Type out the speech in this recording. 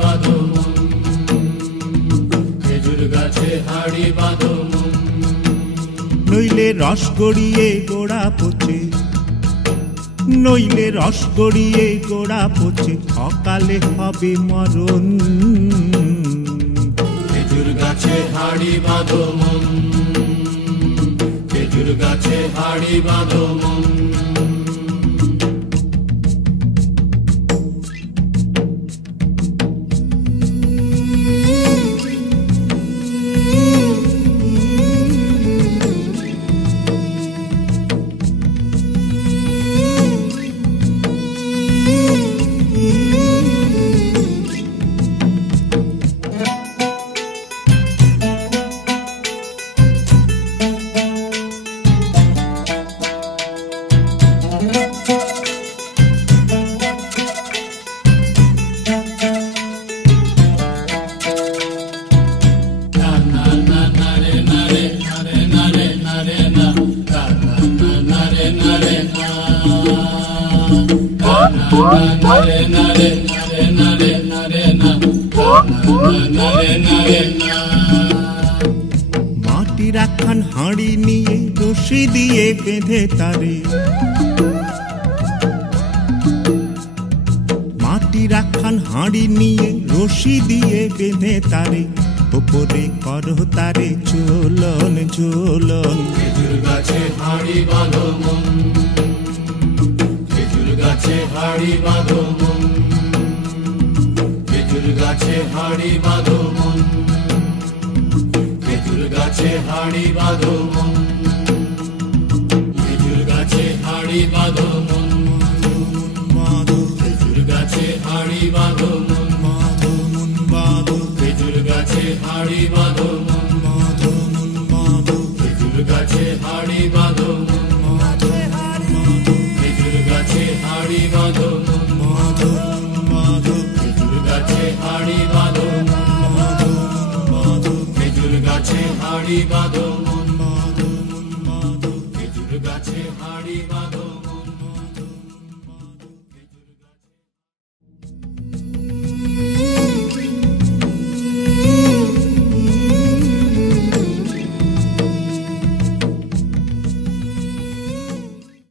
বাঁধো মন, খেজুর গাছে হাড়ি বাঁধো মন। নইলে রস গড়িয়ে গোড়া পচে, নইলে রস গড়িয়ে গোড়া পচে, অকালে হবে মরণ। খেজুর গাছে হাড়ি বাঁধো মন, খেজুর গাছে হাড়ি বাঁধো মন। মাটির একখান হাঁড়ি নিয়ে রশি দিয়ে বেঁধে তারে, মাটির একখান হাঁড়ি নিয়ে রশি দিয়ে বেঁধে তারে, ওপরে করো তারে ঝোলন ঝোলন। খেজুর গাছে হাড়ি বাঁধো মন, খেজুর গাছে হাড়ি বাঁধো মন, খেজুর গাছে হাড়ি বাঁধো মন, খেজুর গাছে হাড়ি বাঁধো মন, খেজুর গাছে হাড়ি বাঁধো মন, খেজুর গাছে হাড়ি বাঁধো মন, খেজুর গাছে হাড়ি বাঁধো মন, খেজুর গাছে হাড়ি বাঁধো মন, খেজুর গাছে হাড়ি বাঁধো মন, খেজুর গাছে হাড়ি বাঁধো মন, খেজুর গাছে হাড়ি বাঁধো মন, খেজুর গাছে হাড়ি বাঁধো মন।